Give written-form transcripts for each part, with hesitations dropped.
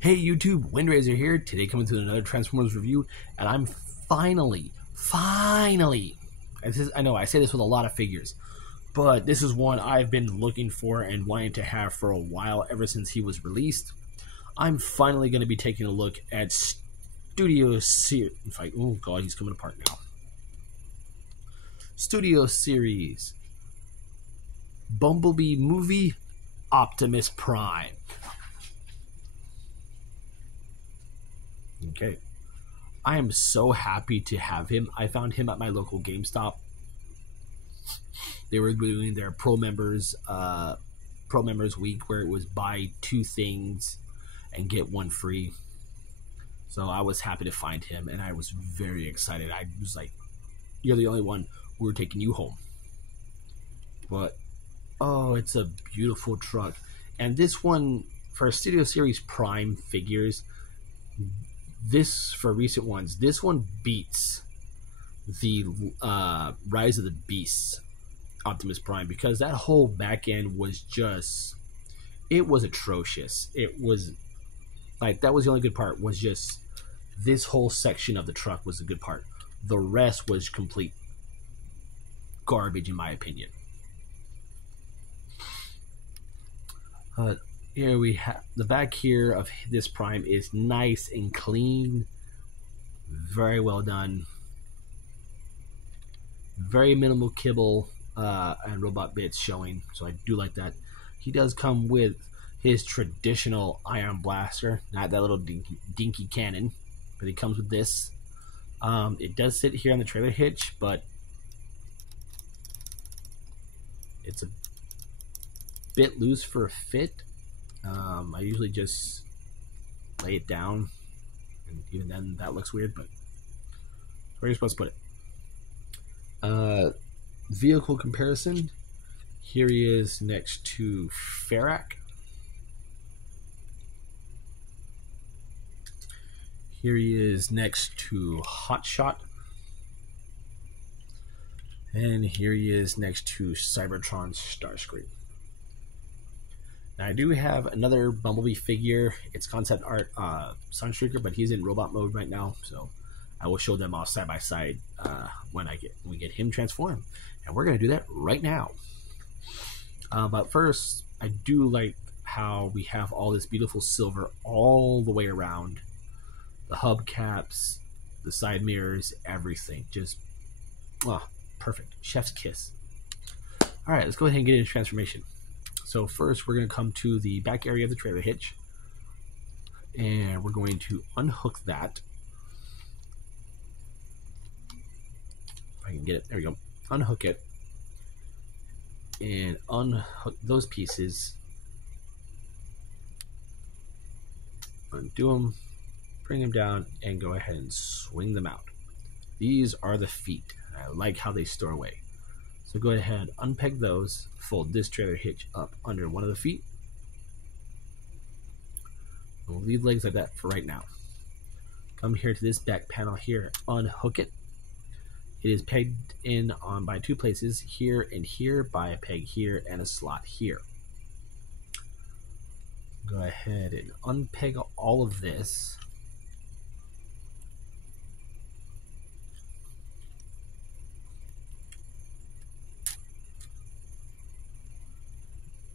Hey YouTube, Windraiser here, today coming to another Transformers review, and I'm finally, I know I say this with a lot of figures, but this is one I've been looking for and wanting to have for a while, ever since he was released. I'm finally going to be taking a look at Studio Series, oh god, he's coming apart now. Studio Series Bumblebee movie, Optimus Prime. Okay, I am so happy to have him. I found him at my local GameStop. They were doing their Pro Members Week, where it was buy 2 things and get 1 free. So I was happy to find him, and I was very excited. I was like, "You're the only one. We're taking you home." But oh, it's a beautiful truck, and this one for Studio Series Prime figures. This, for recent ones, this one beats the Rise of the Beasts Optimus Prime, because that whole back end was just, it was atrocious. It was like, that was the only good part, was just this whole section of the truck was the good part. The rest was complete garbage, in my opinion. Here we have the back here of this Prime is nice and clean, very well done, very minimal kibble and robot bits showing, so I do like that. He does come with his traditional ion blaster, not that little dinky cannon, but he comes with this. It does sit here on the trailer hitch, but it's a bit loose for a fit. I usually just lay it down, and even then that looks weird, but where are you supposed to put it? Vehicle comparison. Here he is next to Ferrac. Here he is next to Hotshot. And here he is next to Cybertron Starscream. Now, I do have another Bumblebee figure. It's concept art Sunstreaker, but he's in robot mode right now, so I will show them all side by side when we get him transformed, and we're gonna do that right now. But first, I do like how we have all this beautiful silver all the way around, the hubcaps, the side mirrors, everything. Just perfect, chef's kiss. All right, let's go ahead and get into transformation. So first, we're going to come to the back area of the trailer hitch, and we're going to unhook that. If I can get it, there we go. Unhook it, and unhook those pieces. Undo them, bring them down, and go ahead and swing them out. These are the feet. I like how they store away. So go ahead, unpeg those, fold this trailer hitch up under one of the feet. We'll leave legs like that for right now. Come here to this back panel here, unhook it. It is pegged in on by 2 places, here and here, by a peg here and a slot here. Go ahead and unpeg all of this.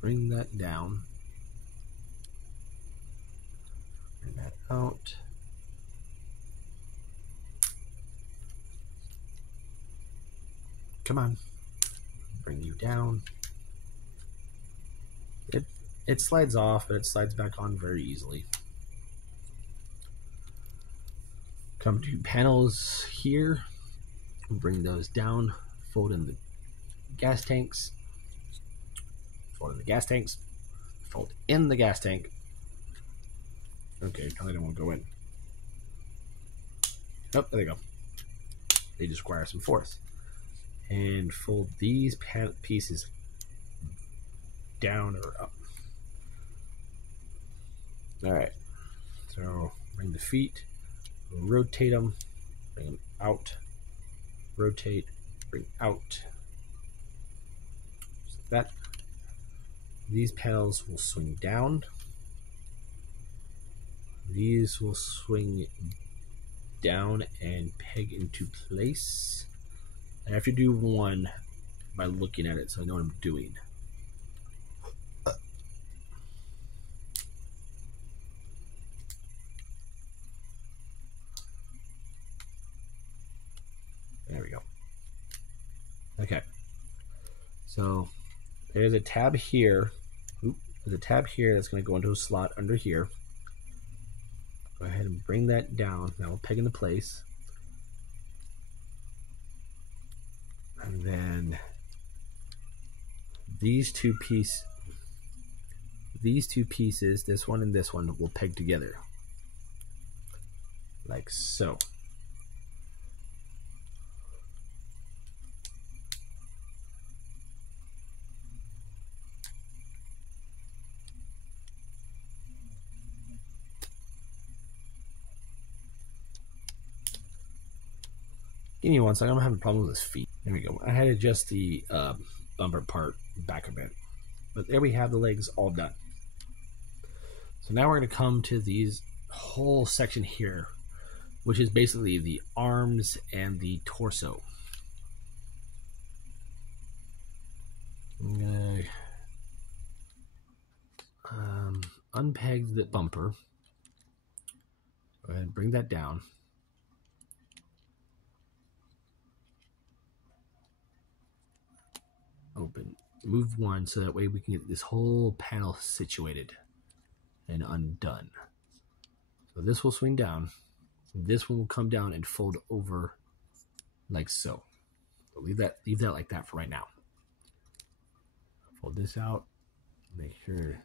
Bring that down. Bring that out. Come on. Bring you down. It slides off, but it slides back on very easily. Come to panels here. Bring those down. Fold in the gas tanks. Fold in the gas tanks. Fold in the gas tank. Okay, now they don't want to go in. Oh, there they go. They just require some force. And fold these pieces down or up. Alright. So bring the feet, rotate them, bring them out, rotate, bring out. Just like that. These panels will swing down. these will swing down and peg into place. I have to do one by looking at it so I know what I'm doing. There we go. Okay. So there's a tab here. There's a tab here that's going to go into a slot under here. Go ahead and bring that down. That will peg into place. And then these two pieces, this one and this one, will peg together. Like so. Give me one second. I'm having problems with his feet. There we go. I had to adjust the bumper part back a bit. But there we have the legs all done. So now we're going to come to these whole section here, which is basically the arms and the torso. I'm going to unpeg the bumper. Go ahead and bring that down. Open, move one so that way we can get this whole panel situated and undone. So this will swing down. This one will come down and fold over like so. So leave that like that for right now. Fold this out. Make sure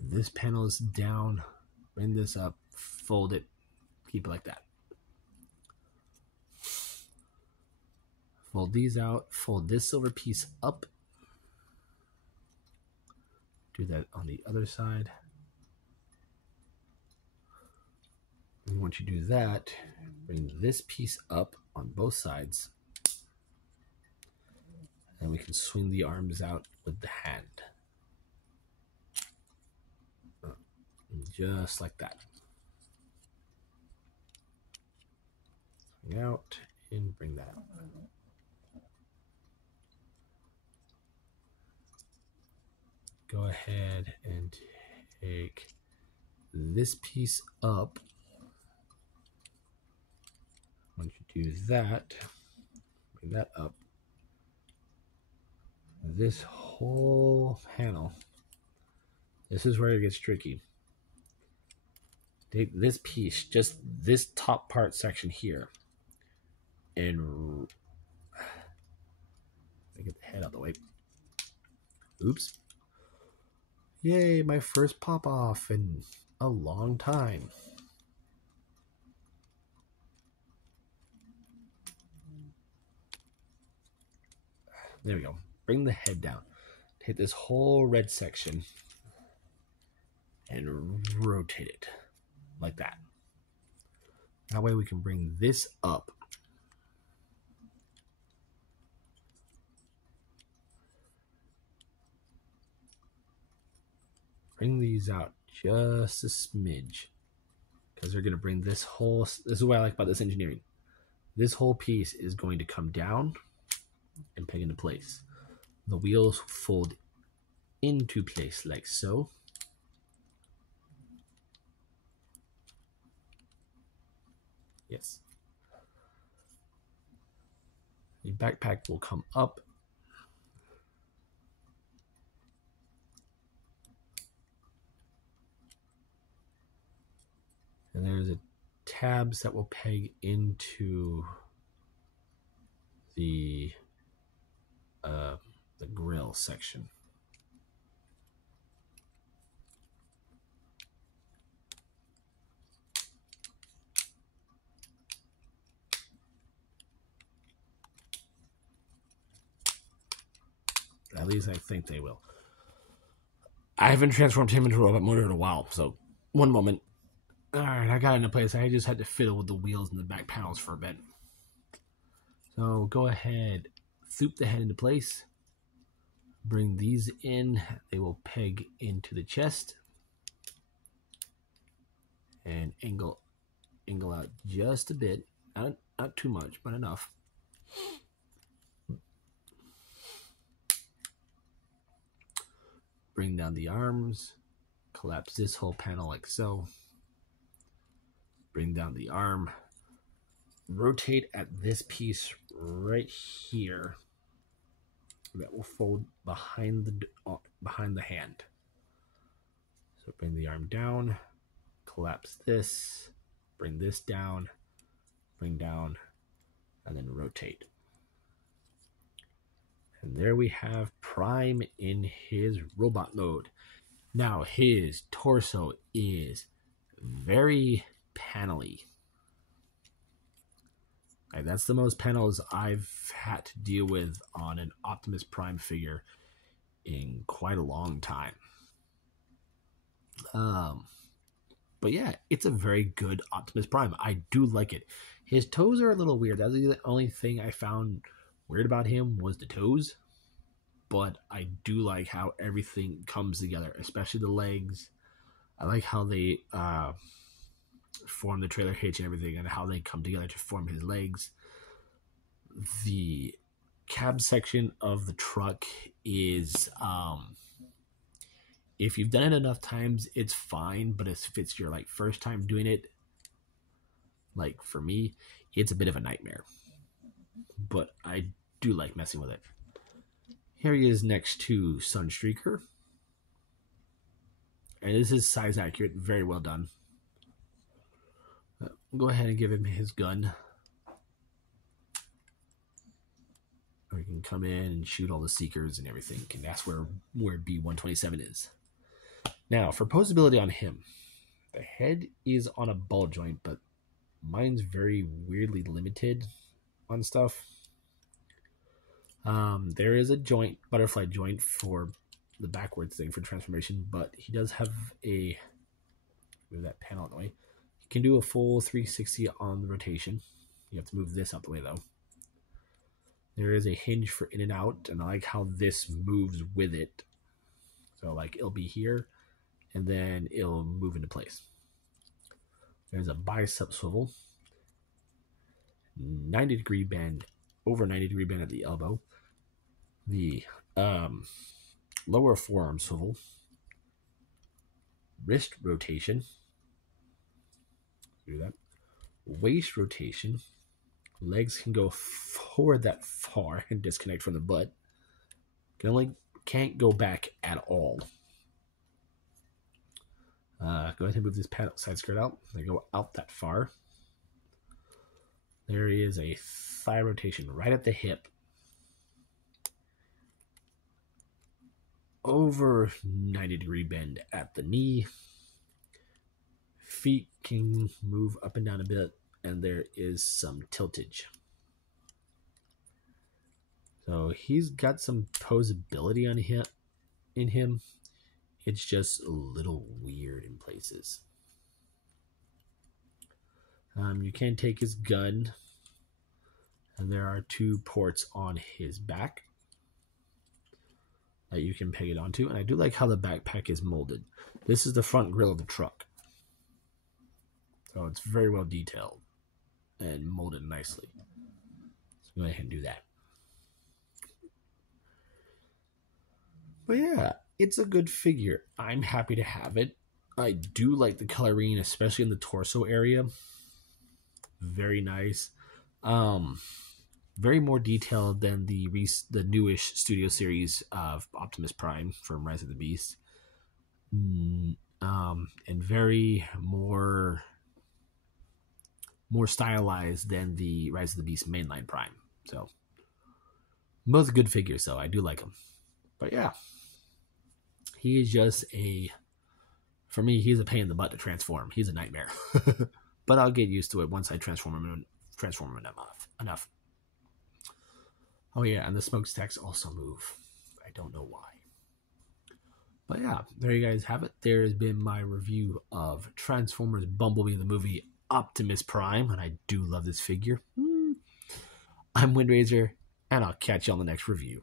this panel is down. Bring this up. Fold it. Keep it like that. Fold these out, fold this silver piece up. Do that on the other side. And once you do that, bring this piece up on both sides. And we can swing the arms out with the hand. Just like that. Swing out and bring that up. Go ahead and take this piece up. Once you do that, bring that up. This whole panel, this is where it gets tricky. Take this piece, just this top part section here, and get the head out of the way. Oops. Yay, my first pop off in a long time. There we go. Bring the head down. Take this whole red section and rotate it like that. That way we can bring this up. Bring these out just a smidge, because they're going to bring this whole, this is what I like about this engineering. This whole piece is going to come down and peg into place. The wheels fold into place like so. Yes. The backpack will come up. And there's a tabs that will peg into the grill section. At least I think they will. I haven't transformed him into a robot motor in a while, so one moment. Alright, I got it into place. I just had to fiddle with the wheels and the back panels for a bit. So go ahead, swoop the head into place. Bring these in. They will peg into the chest. and angle out just a bit, not too much, but enough. Bring down the arms, collapse this whole panel like so. Bring down the arm, rotate at this piece right here. That will fold behind the hand. So bring the arm down, collapse this, bring this down, bring down, and then rotate. And there we have Prime in his robot mode. Now his torso is very panely. Like, that's the most panels I've had to deal with on an Optimus Prime figure in quite a long time. But yeah, it's a very good Optimus Prime. I do like it. His toes are a little weird. That's the only thing I found weird about him was the toes. But I do like how everything comes together, especially the legs. I like how they form the trailer hitch and everything, and how they come together to form his legs. The cab section of the truck is, if you've done it enough times, it's fine. But if it's your first time doing it, like for me, it's a bit of a nightmare. But I do like messing with it. Here he is next to Sunstreaker. And this is size accurate, very well done. Go ahead and give him his gun. Or you can come in and shoot all the Seekers and everything. And that's where B-127 is. Now, for posability on him. The head is on a ball joint, but mine's very weirdly limited on stuff. There is a joint, butterfly joint for the backwards thing for transformation, but he does have a, move that panel out of the way. He can do a full 360 on the rotation. You have to move this out the way though. There is a hinge for in and out, and I like how this moves with it. So it'll be here, and then it'll move into place. There's a bicep swivel, 90-degree bend, over 90-degree bend at the elbow. The lower forearm swivel, wrist rotation, do that, waist rotation, legs can go forward that far and disconnect from the butt, can't go back at all. Go ahead and move this side skirt out. They go out that far. There is a thigh rotation right at the hip. Over 90-degree bend at the knee. Feet can move up and down a bit, and there is some tiltage. So he's got some posability on him. It's just a little weird in places. You can take his gun, and there are 2 ports on his back that you can peg it onto. And I do like how the backpack is molded. This is the front grille of the truck, so it's very well detailed and molded nicely. So go ahead and do that. But yeah, it's a good figure. I'm happy to have it. I do like the coloring, especially in the torso area. Very nice. Very more detailed than the newish studio series of Optimus Prime from Rise of the Beast. And very more stylized than the Rise of the Beast mainline Prime. So both good figures, so I do like them. But yeah, he is just for me, he's a pain in the butt to transform. He's a nightmare. But I'll get used to it once I transform him enough. Oh yeah, and the smokestacks also move. I don't know why. But yeah, there you guys have it. There has been my review of Transformers Bumblebee, the movie Optimus Prime, and I do love this figure. I'm Windraiser, and I'll catch you on the next review.